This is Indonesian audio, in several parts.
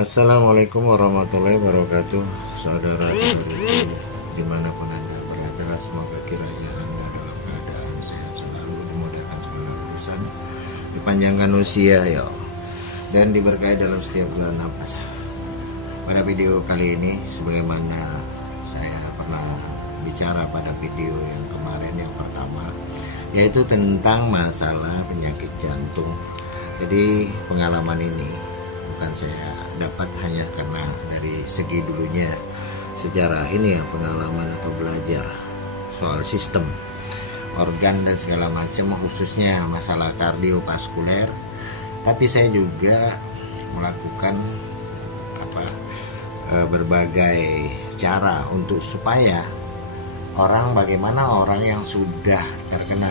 Assalamualaikum warahmatullahi wabarakatuh. Saudara-saudari dimanapun Anda berada, semoga kiranya Anda dalam keadaan sehat selalu, dimudahkan segala urusan, dipanjangkan usia ya, dan diberkahi dalam setiap bulan nafas. Pada video kali ini, sebagaimana saya pernah bicara pada video yang kemarin yang pertama, yaitu tentang masalah penyakit jantung. Jadi pengalaman ini bukan saya dapat hanya karena dari segi dulunya sejarah ini ya, pengalaman atau belajar soal sistem organ dan segala macam, khususnya masalah kardiovaskuler. Tapi saya juga melakukan berbagai cara untuk supaya bagaimana orang yang sudah terkena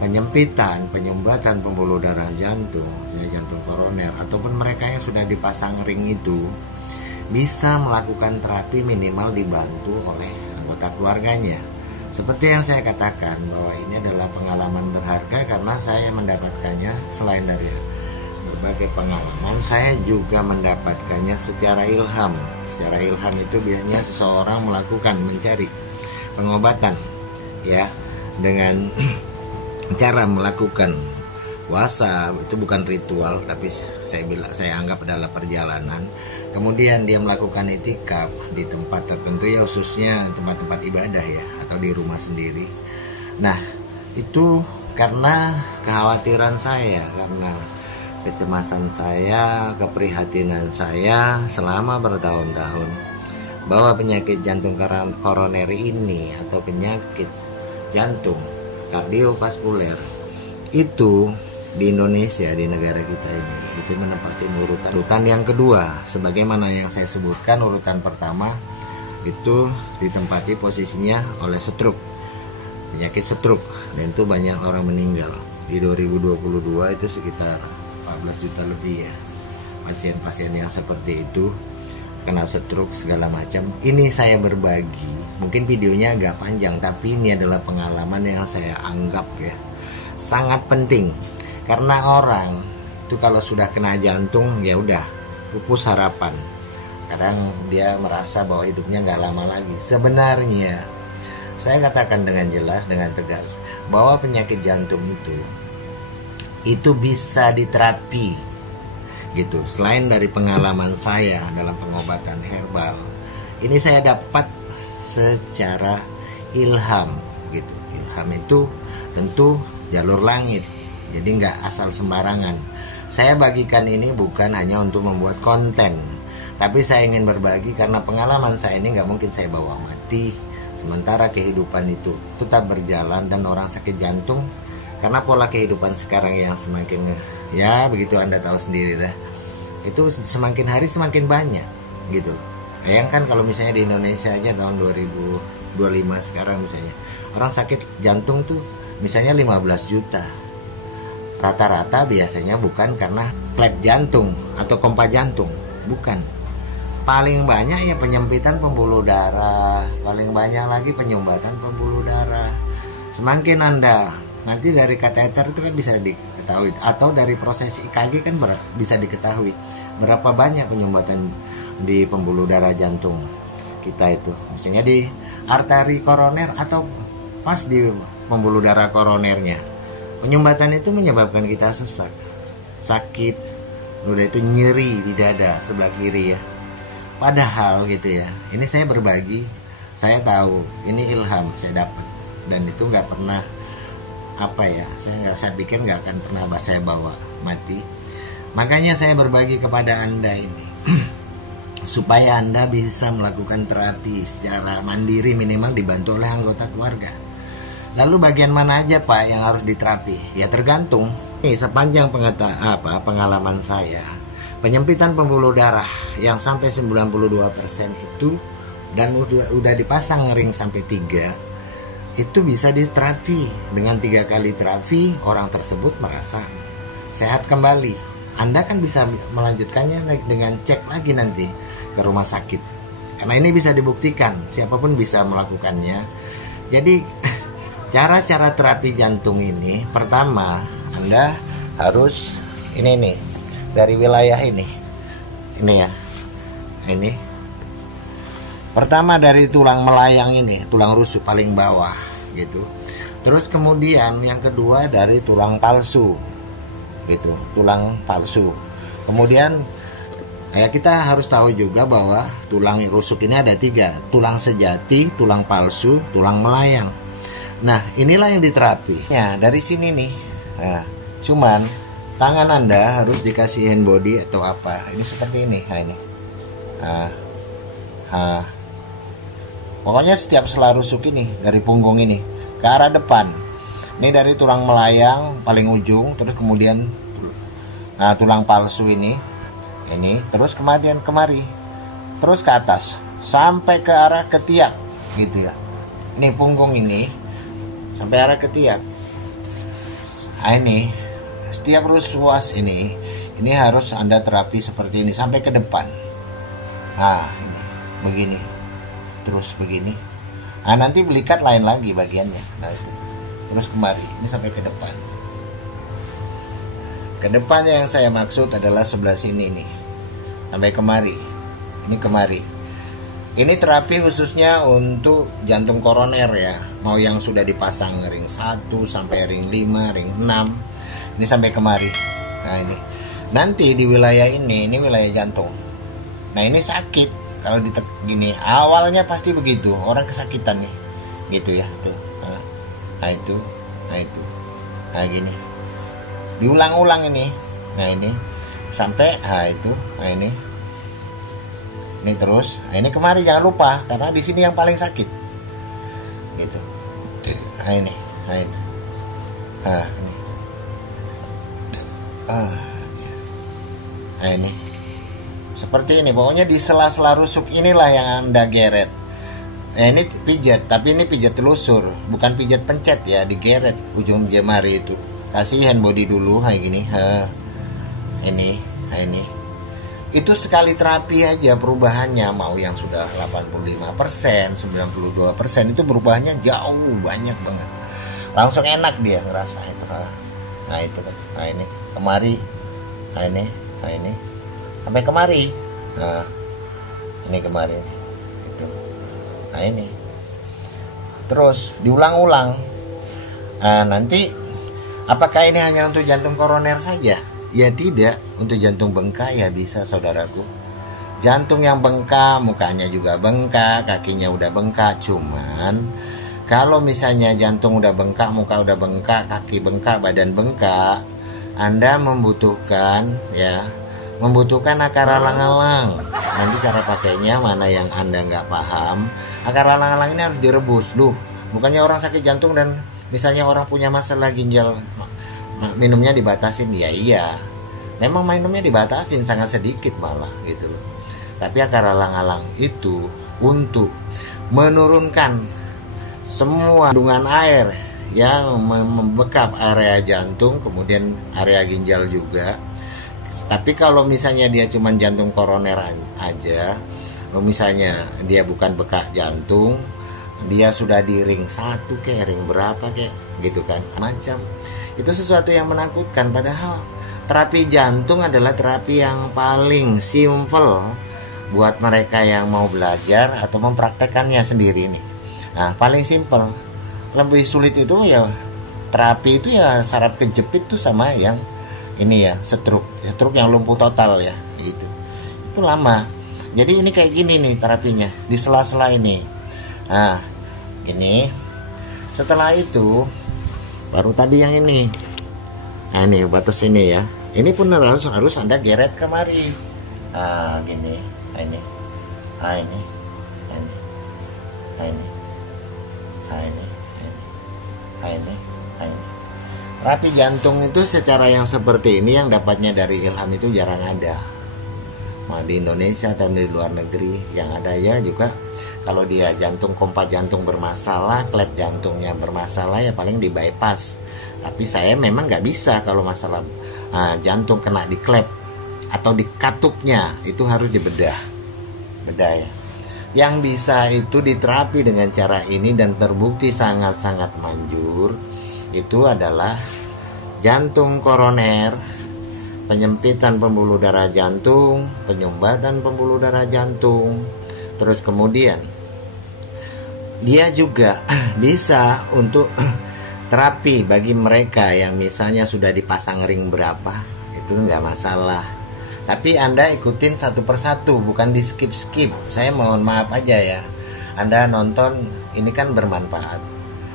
penyempitan, penyumbatan pembuluh darah jantung, jantung koroner, ataupun mereka yang sudah dipasang ring itu bisa melakukan terapi minimal dibantu oleh anggota keluarganya. Seperti yang saya katakan bahwa ini adalah pengalaman berharga karena saya mendapatkannya selain dari berbagai pengalaman, saya juga mendapatkannya secara ilham. Secara ilham itu biasanya seseorang mencari pengobatan ya dengan cara melakukan puasa. Itu bukan ritual, tapi saya anggap adalah perjalanan. Kemudian dia melakukan itikaf di tempat tertentu ya, khususnya tempat-tempat ibadah ya, atau di rumah sendiri. Nah, itu karena kekhawatiran saya, karena kecemasan saya, keprihatinan saya selama bertahun-tahun bahwa penyakit jantung koroner ini atau penyakit jantung kardiovaskuler itu di Indonesia, di negara kita ini, itu menempati urutan yang kedua. Sebagaimana yang saya sebutkan, urutan pertama itu ditempati posisinya oleh stroke, penyakit stroke, dan itu banyak orang meninggal. Di 2022 itu sekitar 14 juta lebih ya pasien-pasien yang seperti itu kena stroke segala macam. Ini saya berbagi, mungkin videonya agak panjang, tapi ini adalah pengalaman yang saya anggap ya sangat penting. Karena orang itu kalau sudah kena jantung ya udah pupus harapan. Kadang dia merasa bahwa hidupnya nggak lama lagi. Sebenarnya saya katakan dengan jelas, dengan tegas, bahwa penyakit jantung itu bisa diterapi gitu. Selain dari pengalaman saya dalam pengobatan herbal, ini saya dapat secara ilham gitu. Ilham itu tentu jalur langit, jadi nggak asal sembarangan. Saya bagikan ini bukan hanya untuk membuat konten, tapi saya ingin berbagi karena pengalaman saya ini nggak mungkin saya bawa mati, sementara kehidupan itu tetap berjalan. Dan orang sakit jantung karena pola kehidupan sekarang yang semakin ya begitu Anda tahu sendiri lah, itu semakin hari semakin banyak gitu. Bayangkan kalau misalnya di Indonesia aja tahun 2025 sekarang misalnya orang sakit jantung tuh misalnya 15 juta. Rata-rata biasanya bukan karena klep jantung atau pompa jantung, bukan. Paling banyak ya penyempitan pembuluh darah, paling banyak lagi penyumbatan pembuluh darah. Semakin Anda nanti dari kateter itu kan bisa diketahui, atau dari proses EKG kan bisa diketahui berapa banyak penyumbatan di pembuluh darah jantung kita itu, misalnya di arteri koroner atau pas di pembuluh darah koronernya. Penyumbatan itu menyebabkan kita sesak, sakit, udah itu nyeri di dada sebelah kiri ya. Padahal gitu ya, ini saya berbagi, saya tahu ini ilham saya dapat, dan itu nggak pernah saya pikir nggak akan pernah saya bawa mati. Makanya saya berbagi kepada Anda ini supaya Anda bisa melakukan terapi secara mandiri, minimal dibantu oleh anggota keluarga. Lalu bagian mana aja Pak yang harus diterapi? Ya tergantung. Sepanjang pengalaman saya, penyempitan pembuluh darah yang sampai 92% itu dan udah dipasang ring sampai 3, itu bisa diterapi. Dengan 3 kali terapi orang tersebut merasa sehat kembali. Anda kan bisa melanjutkannya dengan cek lagi nanti ke rumah sakit, karena ini bisa dibuktikan, siapapun bisa melakukannya. Jadi cara-cara terapi jantung ini, pertama Anda harus ini nih dari wilayah ini ini ya. Ini pertama dari tulang melayang ini, tulang rusuk paling bawah gitu. Terus kemudian yang kedua dari tulang palsu gitu, tulang palsu. Kemudian ya kita harus tahu juga bahwa tulang rusuk ini ada 3, tulang sejati, tulang palsu, tulang melayang. Nah inilah yang diterapi ya dari sini nih. Nah, cuman tangan Anda harus dikasih hand body atau apa, ini seperti ini. Nah ini pokoknya setiap sela rusuk ini dari punggung ini ke arah depan, ini dari tulang melayang paling ujung, terus kemudian tulang palsu ini, terus kemudian kemari, terus ke atas sampai ke arah ketiak gitu ya. Ini punggung ini sampai arah ketiak. Nah, ini setiap ruas ini harus Anda terapi seperti ini sampai ke depan. Nah ini begini, terus begini. Nah nanti belikat lain lagi bagiannya. Nah itu terus kemari, ini sampai ke depan. Ke depannya yang saya maksud adalah sebelah sini nih, sampai kemari. Ini kemari. Ini terapi khususnya untuk jantung koroner ya. Mau yang sudah dipasang ring 1 sampai ring 5, ring 6. Ini sampai kemari. Nah ini. Nanti di wilayah ini wilayah jantung. Nah ini sakit kalau gini. Awalnya pasti begitu, orang kesakitan nih. Gitu ya, tuh. Nah itu. Nah gini. Diulang-ulang ini. Nah ini sampai itu. Nah ini terus. Nah ini kemari, jangan lupa karena di sini yang paling sakit. Gitu. Nah ini. Nah ini. Nah ini. Nah ini. Seperti ini. Pokoknya di sela-sela rusuk inilah yang Anda geret. Nah ini pijat, tapi ini pijat telusur, bukan pijat pencet ya, digeret ujung jemari itu. Kasih hand body dulu kayak gini. Ini. Itu sekali terapi aja perubahannya, mau yang sudah 85%, 92% itu perubahannya jauh banyak banget. Langsung enak dia ngerasa itu. Nah itu kan. Nah ini kemari. Nah ini sampai kemari. Nah ini kemari itu. Nah ini terus diulang-ulang. Nah nanti apakah ini hanya untuk jantung koroner saja? Ya tidak, untuk jantung bengkak ya bisa saudaraku. Jantung yang bengkak, mukanya juga bengkak, kakinya udah bengkak. Cuman kalau misalnya jantung udah bengkak, muka udah bengkak, kaki bengkak, badan bengkak, Anda membutuhkan akar alang-alang. Nanti cara pakainya mana yang Anda nggak paham. Akar alang-alang ini harus direbus. Bukannya orang sakit jantung dan misalnya orang punya masalah ginjal minumnya dibatasin. Ya iya, memang minumnya dibatasin, sangat sedikit malah gitu loh. Tapi akar alang-alang itu untuk menurunkan semua kandungan air yang membekap area jantung, kemudian area ginjal juga. Tapi kalau misalnya dia cuma jantung koroner aja, misalnya dia bukan bekak jantung, dia sudah di ring 1 kayak ring berapa kayak gitu kan, macam itu sesuatu yang menakutkan. Padahal terapi jantung adalah terapi yang paling simple buat mereka yang mau belajar atau mempraktekannya sendiri nih. Nah paling simple. Lebih sulit itu ya terapi itu ya saraf kejepit tuh sama yang ini ya stroke yang lumpuh total ya gitu. Itu lama. Jadi ini kayak gini nih terapinya di sela-sela ini. Nah ini setelah itu baru tadi yang ini. Nah ini batas ini ya. Ini pun harus Anda geret kemari. Nah gini. Nah ini. Nah ini. Nah ini. Nah ini. Nah ini. Nah ini. Nah ini. Terapi jantung itu secara yang seperti ini yang dapatnya dari Ilham itu jarang ada. Di Indonesia dan di luar negeri yang ada ya juga kalau dia jantung pompa jantung bermasalah, klep jantungnya bermasalah ya paling di bypass. Tapi saya memang nggak bisa kalau masalah jantung kena di klep atau di katupnya itu harus dibedah ya. Yang bisa itu diterapi dengan cara ini dan terbukti sangat-sangat manjur itu adalah jantung koroner penyempitan pembuluh darah jantung, penyumbatan pembuluh darah jantung. Terus kemudian dia juga bisa untuk terapi bagi mereka yang misalnya sudah dipasang ring berapa, itu nggak masalah. Tapi Anda ikutin satu persatu, bukan di skip-skip. Saya mohon maaf aja ya, Anda nonton ini kan bermanfaat.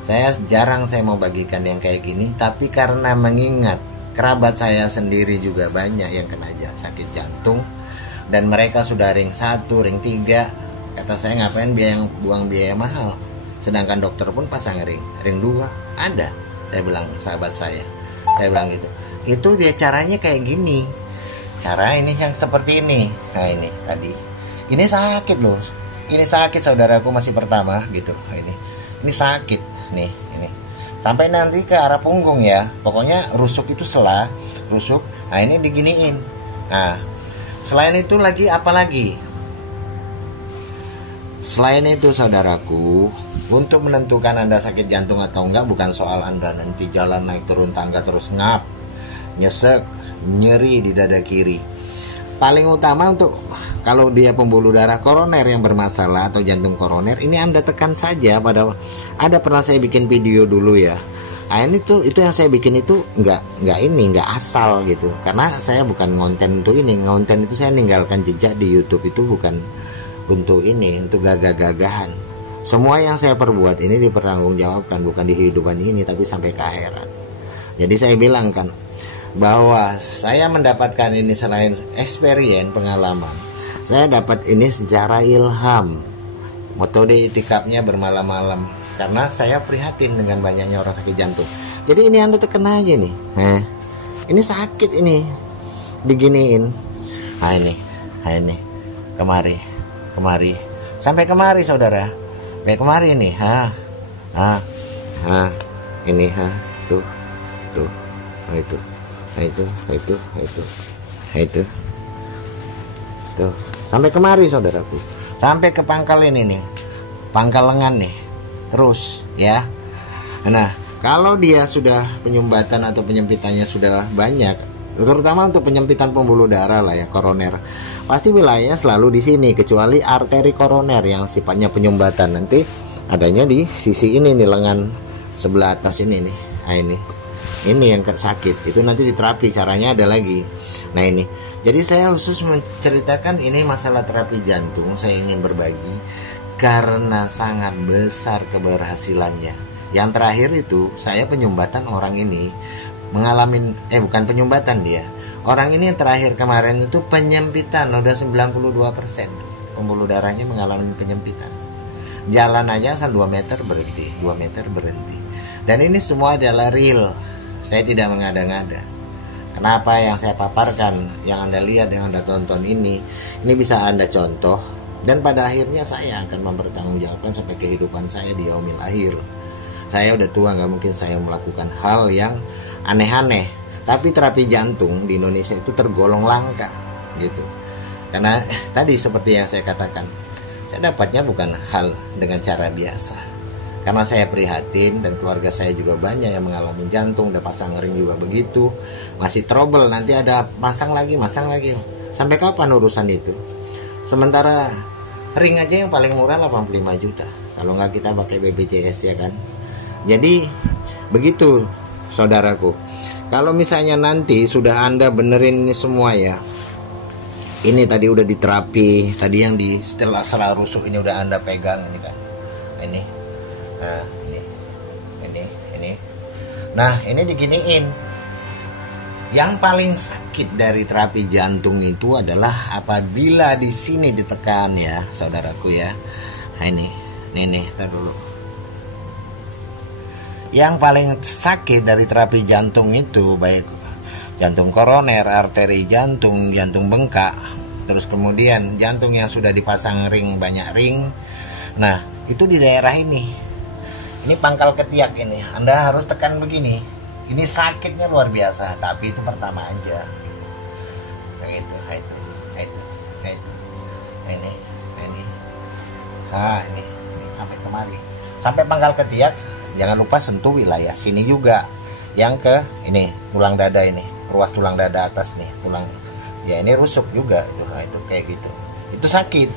Saya jarang saya mau bagikan yang kayak gini, tapi karena mengingat kerabat saya sendiri juga banyak yang kena sakit jantung, dan mereka sudah ring 1, ring 3, kata saya ngapain buang biaya mahal, sedangkan dokter pun pasang ring 2 ada. Saya bilang sahabat saya bilang gitu, itu dia caranya kayak gini, cara ini yang seperti ini. Nah ini tadi, ini sakit loh, ini sakit saudaraku, masih pertama gitu. Ini sakit nih, ini sampai nanti ke arah punggung ya, pokoknya rusuk itu rusuk. Nah ini diginiin. Nah selain itu lagi apa lagi? Selain itu saudaraku, untuk menentukan Anda sakit jantung atau enggak bukan soal Anda nanti jalan naik turun tangga terus ngap, nyesek, nyeri di dada kiri. Paling utama untuk kalau dia pembuluh darah koroner yang bermasalah atau jantung koroner, ini Anda tekan saja pada, ada pernah saya bikin video dulu ya. Nah ini tuh, itu yang saya bikin itu nggak asal gitu, karena saya bukan ngonten untuk ini. Ngonten itu saya ninggalkan jejak di YouTube itu bukan untuk ini, untuk gagah-gagahan. Semua yang saya perbuat ini dipertanggungjawabkan, bukan di kehidupan ini tapi sampai ke akhirat. Jadi saya bilang kan bahwa saya mendapatkan ini selain experience, pengalaman, saya dapat ini secara ilham. Metode itikafnya bermalam-malam, karena saya prihatin dengan banyaknya orang sakit jantung. Jadi ini Anda tekan aja nih, ini sakit ini, diginiin. Nah ini kemari, sampai kemari saudara, sampai kemari nih, ini tuh, itu tuh, sampai kemari saudaraku, sampai ke pangkal ini nih, pangkal lengan nih, terus ya. Nah kalau dia sudah penyumbatan atau penyempitannya sudah banyak, terutama untuk penyempitan pembuluh darah lah ya, koroner, pasti wilayahnya selalu di sini, kecuali arteri koroner yang sifatnya penyumbatan, nanti adanya di sisi ini nih, lengan sebelah atas ini nih. Nah ini yang sakit, itu nanti diterapi, caranya ada lagi. Nah ini, jadi saya khusus menceritakan ini masalah terapi jantung, saya ingin berbagi karena sangat besar keberhasilannya. Yang terakhir itu saya penyumbatan, orang ini mengalami bukan penyumbatan dia. Orang ini yang terakhir kemarin itu penyempitan, udah 92% pembuluh darahnya mengalami penyempitan. Jalan aja asal 2 meter berhenti, 2 meter berhenti. Dan ini semua adalah real. Saya tidak mengada-ngada. Kenapa yang saya paparkan, yang Anda lihat, yang Anda tonton ini bisa Anda contoh, dan pada akhirnya saya akan mempertanggungjawabkan sampai kehidupan saya di yaumil akhir. Saya udah tua, nggak mungkin saya melakukan hal yang aneh-aneh. Tapi terapi jantung di Indonesia itu tergolong langka gitu. Karena tadi seperti yang saya katakan, saya dapatnya bukan hal dengan cara biasa. Karena saya prihatin dan keluarga saya juga banyak yang mengalami jantung, udah pasang ring juga begitu, masih trouble, nanti ada masang lagi. Sampai kapan urusan itu? Sementara ring aja yang paling murah 85 juta. Kalau nggak kita pakai BPJS ya kan. Jadi begitu saudaraku. Kalau misalnya nanti sudah Anda benerin ini semua ya, ini tadi udah diterapi, tadi yang di setelah rusuk ini udah Anda pegang ini kan, ini, nah ini, nah ini diginiin. Yang paling sakit dari terapi jantung itu adalah apabila di sini ditekan ya saudaraku ya. Nah ini tar dulu. Yang paling sakit dari terapi jantung itu baik jantung koroner, arteri jantung, jantung bengkak, terus kemudian jantung yang sudah dipasang ring, banyak ring. Nah itu di daerah ini pangkal ketiak ini, Anda harus tekan begini. Ini sakitnya luar biasa, tapi itu pertama aja. Begitu, itu. Ini. Nah, ini sampai kemari. Sampai pangkal ketiak, jangan lupa sentuh wilayah sini juga. Yang ke ini, tulang dada ini. ruas tulang dada atas nih, tulang ya ini rusuk juga. Nah, itu kayak gitu, itu sakit.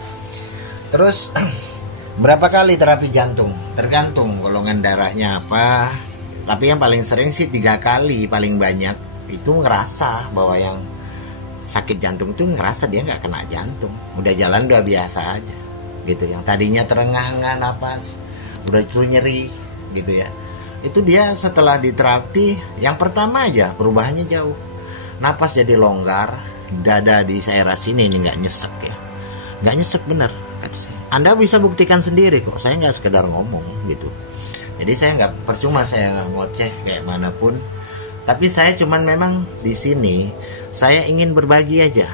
Terus berapa kali terapi jantung? Tergantung golongan darahnya apa. Tapi yang paling sering sih 3 kali paling banyak. Itu ngerasa bahwa yang sakit jantung tuh ngerasa dia nggak kena jantung. Udah jalan udah biasa aja gitu. Yang tadinya terengah-engah napas, udah itu nyeri gitu ya. Itu dia setelah diterapi, yang pertama aja perubahannya jauh. Napas jadi longgar, dada di daerah sini ini nggak nyesek ya. Nggak nyesek bener kata saya. Anda bisa buktikan sendiri kok, saya nggak sekedar ngomong gitu. Jadi saya nggak percuma saya nggak ngoceh kayak manapun. Tapi saya cuman memang di sini saya ingin berbagi aja.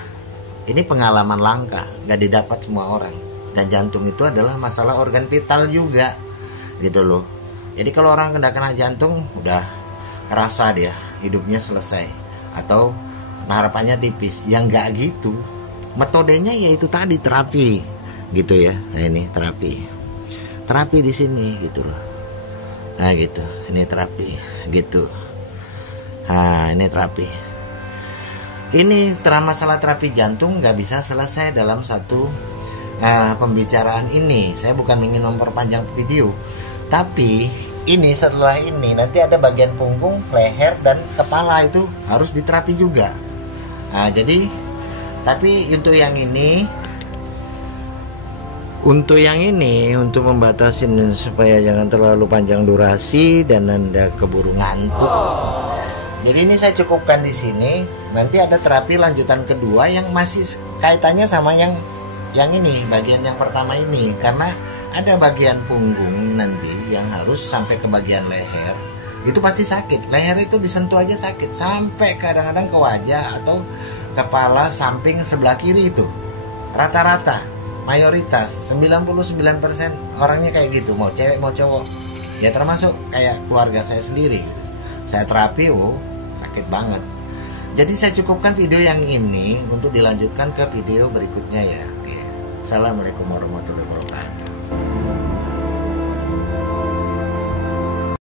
Ini pengalaman langka, nggak didapat semua orang. Dan jantung itu adalah masalah organ vital juga, gitu loh. Jadi kalau orang kena jantung, udah rasa dia hidupnya selesai atau harapannya tipis. Yang nggak gitu. Metodenya yaitu tadi terapi, gitu ya. Nah, ini terapi di sini, gitu loh. Nah gitu, ini terapi, gitu. Nah ini terapi. Ini masalah terapi jantung nggak bisa selesai dalam satu pembicaraan ini. Saya bukan ingin memperpanjang video, tapi ini setelah ini nanti ada bagian punggung, leher dan kepala itu harus diterapi juga. Nah jadi, tapi untuk yang ini, untuk membatasi supaya jangan terlalu panjang durasi dan Anda keburu ngantuk. Jadi ini saya cukupkan di sini. Nanti ada terapi lanjutan kedua yang masih kaitannya sama yang ini, bagian yang pertama ini. Karena ada bagian punggung nanti yang harus sampai ke bagian leher. Itu pasti sakit. Leher itu disentuh aja sakit. Sampai kadang-kadang ke wajah atau kepala samping sebelah kiri itu. Rata-rata, mayoritas, 99% orangnya kayak gitu. Mau cewek mau cowok. Ya termasuk kayak keluarga saya sendiri gitu. Saya terapi, sakit banget. Jadi saya cukupkan video yang ini untuk dilanjutkan ke video berikutnya ya. Oke. Assalamualaikum warahmatullahi wabarakatuh.